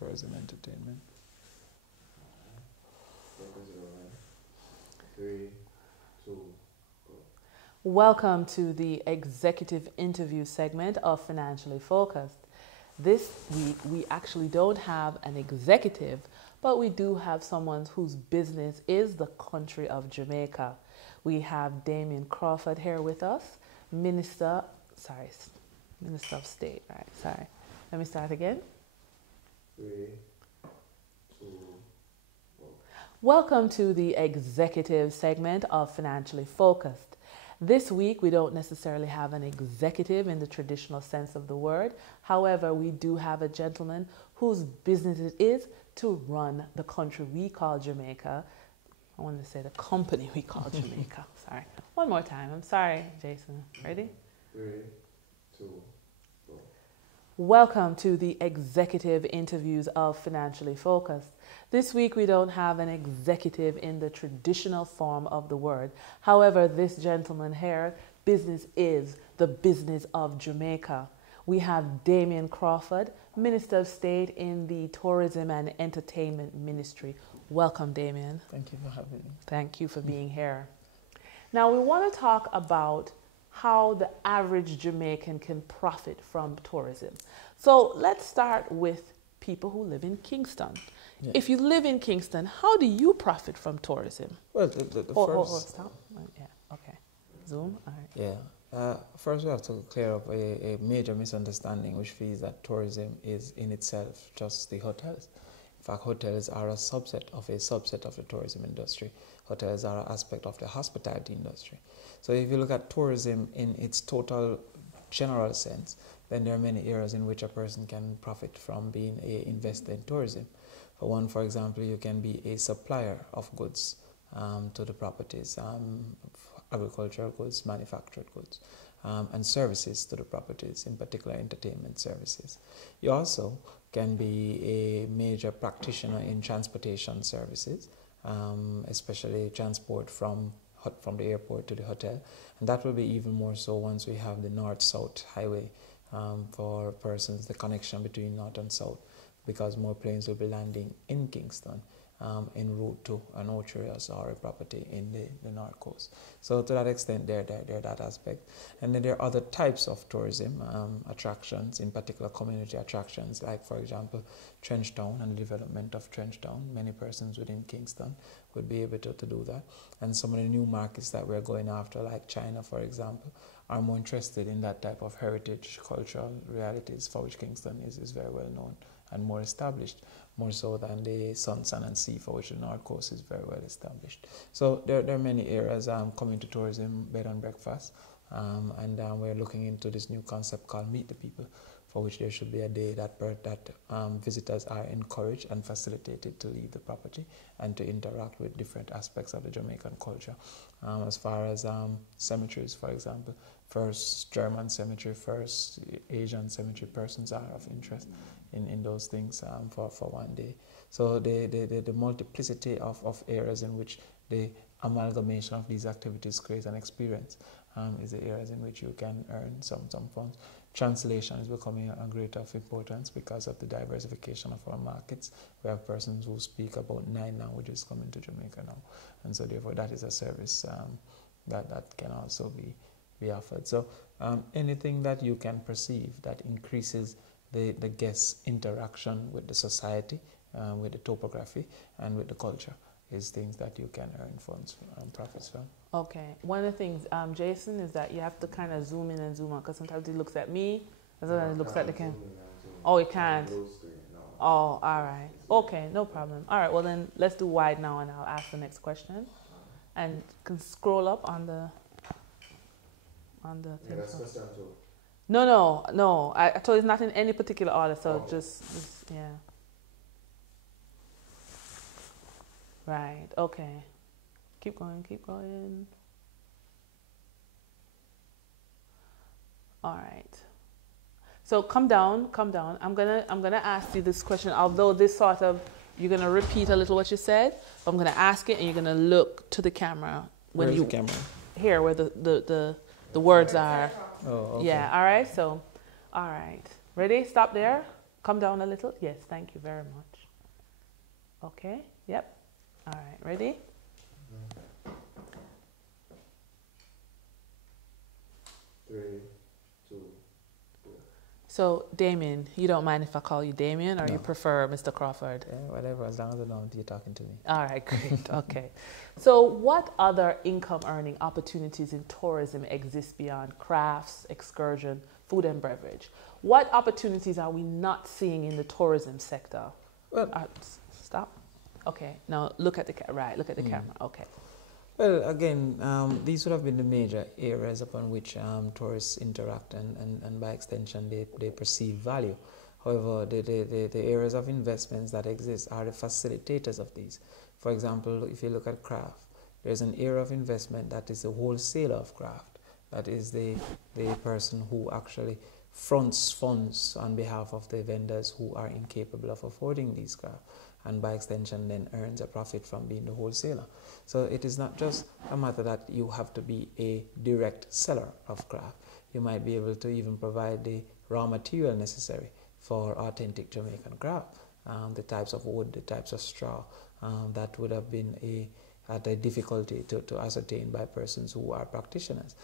tourism entertainment. 3, 2. Welcome to the executive interview segment of Financially Focused. This week, we actually don't have an executive, but we do have someone whose business is the country of Jamaica. We have Damien Crawford here with us, Minister of State, right? Sorry. Let me start again. 3, 2. Welcome to the executive segment of Financially Focused. This week, we don't necessarily have an executive in the traditional sense of the word. However, we do have a gentleman whose business it is to run the country we call Jamaica. I wanted to say the company we call Jamaica. Sorry. One more time. I'm sorry, Jason. Ready? 3, 2. Welcome to the executive interviews of Financially Focused. This week we don't have an executive in the traditional form of the word. However, this gentleman here, business is the business of Jamaica. We have Damien Crawford, Minister of State in the Tourism and Entertainment Ministry. Welcome, Damien. Thank you for having me. Thank you for being here. Now we want to talk about how the average Jamaican can profit from tourism. So let's start with people who live in Kingston. Yeah. If you live in Kingston, how do you profit from tourism? Well, the first... Stop. Yeah, okay. Zoom, all right. Yeah. First, we have to clear up a major misunderstanding, which feels that tourism is in itself just the hotels. In fact, hotels are a subset of the tourism industry. Hotels are an aspect of the hospitality industry. So if you look at tourism in its total general sense, then there are many areas in which a person can profit from being an investor in tourism. For one, for example, you can be a supplier of goods to the properties, agricultural goods, manufactured goods, and services to the properties, in particular entertainment services. You also can be a major practitioner in transportation services, especially transport from the airport to the hotel. And that will be even more so once we have the north-south highway for persons, the connection between north and south, because more planes will be landing in Kingston en route to an Ocherios or a property in the North Coast. So to that extent, there that aspect. And then there are other types of tourism attractions, in particular community attractions, like, for example, Trenchtown and the development of Trenchtown. Many persons within Kingston would be able to do that. And some of the new markets that we're going after, like China, for example, are more interested in that type of heritage, cultural realities for which Kingston is very well known and more established, more so than the sun and sea, for which the North Coast is very well established. So there are many areas coming to tourism, bed and breakfast, and we're looking into this new concept called Meet the People, for which there should be a day that visitors are encouraged and facilitated to leave the property and to interact with different aspects of the Jamaican culture. As far as cemeteries, for example, first German cemetery, first Asian cemetery, persons are of interest in those things for one day. So the multiplicity of areas in which the amalgamation of these activities creates an experience is the areas in which you can earn some funds. Translation is becoming a greater of importance because of the diversification of our markets. We have persons who speak about 9 languages coming to Jamaica now, and so therefore that is a service that can also be offered. So anything that you can perceive that increases the guest's interaction with the society, with the topography, and with the culture is things that you can earn funds and profits from. Okay. One of the things, Jason, is that you have to kind of zoom in and zoom out, because sometimes he looks at me, and sometimes he looks at the camera. Oh, he can't? Oh, all right. Okay, no problem. All right, well then let's do wide now, and I'll ask the next question. And can scroll up on the thing. Yeah, that's question 2. No. I told you it's not in any particular order, so just yeah. Right, okay. Keep going. All right. So come down. I'm gonna ask you this question, although this sort of, you're gonna repeat a little what you said, but I'm gonna ask it and you're gonna look to the camera when Where's the camera? Here where the words are. Oh, okay. Yeah, all right, so all right. Ready? Stop there. Come down a little. Yes, thank you very much. Okay, yep. All right, ready? 3, 2. So, Damien, you don't mind if I call you Damien, or No. you prefer Mr. Crawford? Yeah, whatever, as long as I know you're talking to me. All right, great. Okay. So, what other income earning opportunities in tourism exist beyond crafts, excursion, food and beverage? What opportunities are we not seeing in the tourism sector? Well, Stop. Okay. Now look at the look at the camera. Okay. Well, again, these would have been the major areas upon which tourists interact and by extension they perceive value. However, the areas of investments that exist are the facilitators of these. For example, if you look at craft, there's an area of investment that is the wholesaler of craft. That is the person who actually fronts funds on behalf of the vendors who are incapable of affording these craft, and by extension then earns a profit from being the wholesaler. So it is not just a matter that you have to be a direct seller of craft. You might be able to even provide the raw material necessary for authentic Jamaican craft, the types of wood, the types of straw that would have been at a difficulty to ascertain by persons who are practitioners.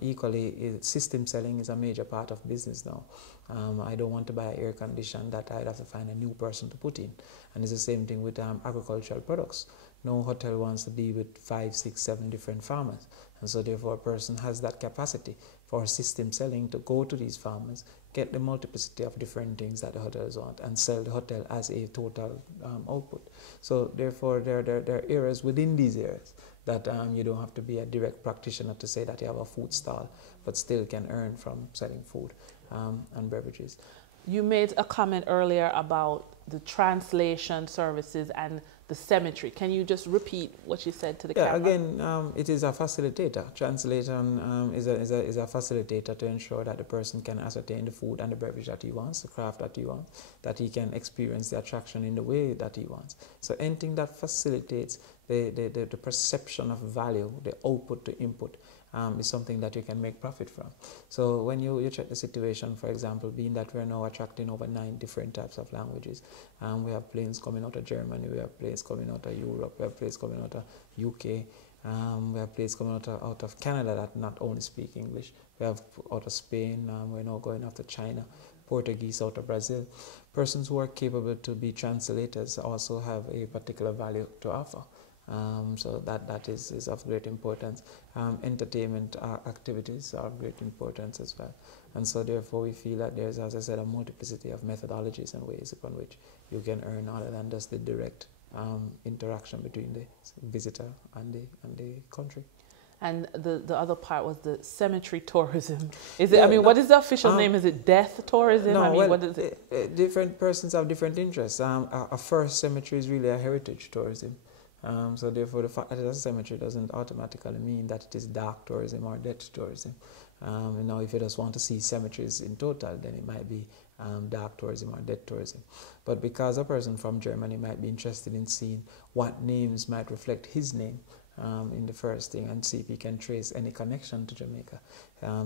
Equally, system selling is a major part of business now. I don't want to buy air condition that I'd have to find a new person to put in. And it's the same thing with agricultural products. No hotel wants to deal with 5, 6, 7 different farmers. And so therefore a person has that capacity for system selling to go to these farmers, get the multiplicity of different things that the hotels want, and sell the hotel as a total output. So therefore there are areas within these areas that you don't have to be a direct practitioner to say that you have a food stall, but still can earn from selling food and beverages. You made a comment earlier about the translation services and the cemetery. Can you just repeat what you said to the camera? Again, it is a facilitator. Translation is a facilitator to ensure that the person can ascertain the food and the beverage that he wants, the craft that he wants, that he can experience the attraction in the way that he wants. So anything that facilitates the perception of value, the output to input, is something that you can make profit from. So when you check the situation, for example, being that we're now attracting over 9 different types of languages, we have planes coming out of Germany, we have planes coming out of Europe, we have planes coming out of UK, we have planes coming out of Canada that not only speak English, we have out of Spain, we're now going after China, Portuguese out of Brazil. Persons who are capable to be translators also have a particular value to offer. So that is of great importance. Entertainment activities are of great importance as well. And so therefore we feel that there's, as I said, a multiplicity of methodologies and ways upon which you can earn other than just the direct interaction between the visitor and the country. And the other part was the cemetery tourism. Is it? What is the official name? Is it death tourism? No, what is it? Different persons have different interests. A first cemetery is really a heritage tourism. So therefore, the fact that it's a cemetery doesn't automatically mean that it is dark tourism or death tourism. If you just want to see cemeteries in total, then it might be dark tourism or death tourism. But because a person from Germany might be interested in seeing what names might reflect his name in the first thing and see if he can trace any connection to Jamaica.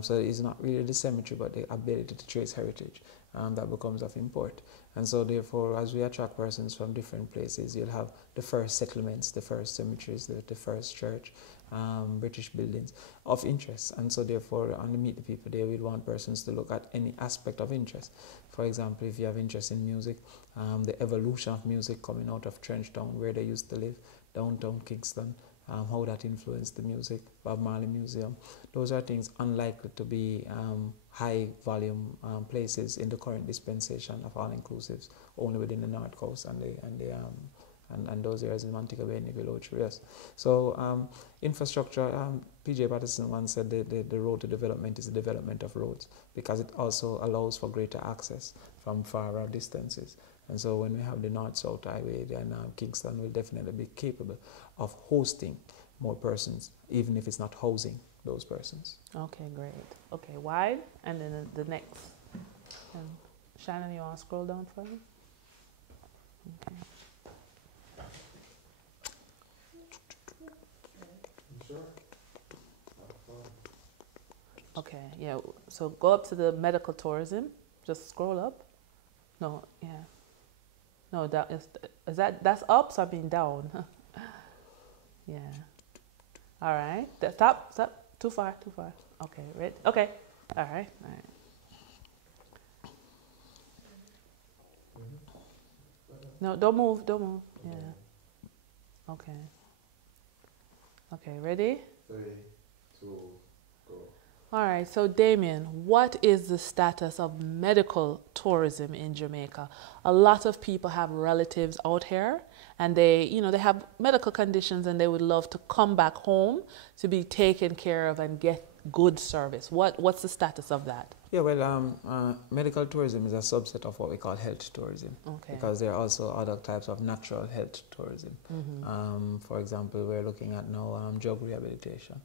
So it's not really the cemetery, but the ability to trace heritage that becomes of import. And so therefore, as we attract persons from different places, you'll have the first settlements, the first cemeteries, the first church, British buildings of interest. And so therefore, on the Meet the People Day, we'd want persons to look at any aspect of interest. For example, if you have interest in music, the evolution of music coming out of Trenchtown, where they used to live, downtown Kingston, how that influenced the music, Bob Marley Museum. Those are things unlikely to be high volume places in the current dispensation of all-inclusives, only within the North Coast and those areas in Montego Bay, Nivelo, Trias. So infrastructure, P.J. Patterson once said the road to development is the development of roads, because it also allows for greater access from far distances. And so when we have the North-South Highway, then Kingston will definitely be capable of hosting more persons, even if it's not housing those persons. Okay, great. Okay, wide, and then the next. Shannon, you want to scroll down for me? Okay. Sure. Okay, yeah, so go up to the medical tourism, just scroll up. No, yeah. No, that's up, so I mean down. Yeah. All right. Stop. Too far. Okay, right. Okay. All right. No, don't move. Yeah. Okay. Okay, ready? 3, 2, go. All right, so Damien, what is the status of medical tourism in Jamaica? A lot of people have relatives out here and they have medical conditions and they would love to come back home to be taken care of and get good service. What's the status of that? Yeah, well, medical tourism is a subset of what we call health tourism. Okay. Because there are also other types of natural health tourism. For example, we're looking at now drug rehabilitation.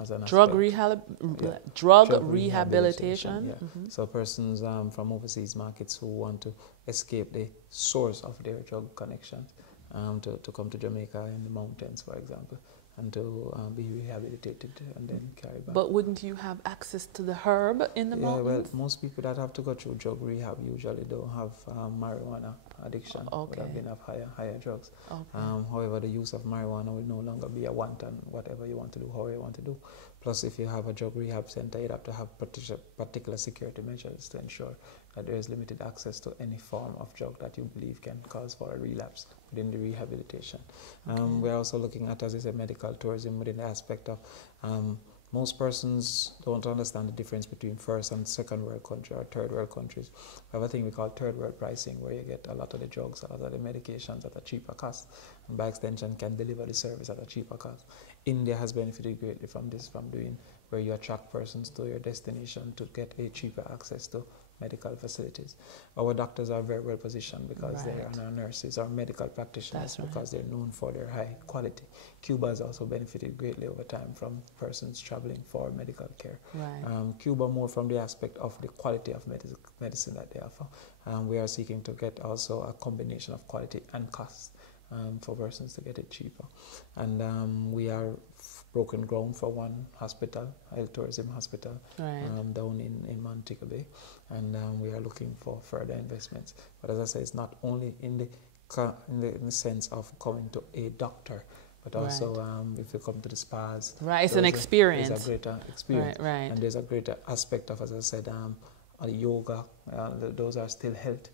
As an Drug aspect. rehabilitation. Yeah. So persons from overseas markets who want to escape the source of their drug connections to come to Jamaica in the mountains, for example, and to be rehabilitated and then carry back. But wouldn't you have access to the herb in the mountains? Yeah, well, most people that have to go through drug rehab usually don't have marijuana addiction. Okay. Would have been of higher drugs. Okay. However, the use of marijuana will no longer be a wanton, whatever you want to do, however you want to do. Plus, if you have a drug rehab center, you'd have to have particular security measures to ensure that there is limited access to any form of drug that you believe can cause for a relapse within the rehabilitation. Okay. We're also looking at, as I said, medical tourism within the aspect of most persons don't understand the difference between first and second world country or third world countries. We have a thing we call third world pricing, where you get a lot of the drugs, a lot of the medications at a cheaper cost, and by extension can deliver the service at a cheaper cost. India has benefited greatly from this, from doing where you attract persons to your destination to get a cheaper access to medical facilities. Our doctors are very well positioned because they are our nurses, our medical practitioners, because they're known for their high quality. Cuba has also benefited greatly over time from persons traveling for medical care. Cuba more from the aspect of the quality of medicine that they offer. We are seeking to get also a combination of quality and cost for persons to get it cheaper. And we are broken ground for one hospital, health tourism hospital, down in Montego Bay, and we are looking for further investments. But as I say, it's not only in the sense of coming to a doctor, but also if you come to the spas. It's an experience. There's a greater experience. And there's a greater aspect of, as I said, yoga. Those are still health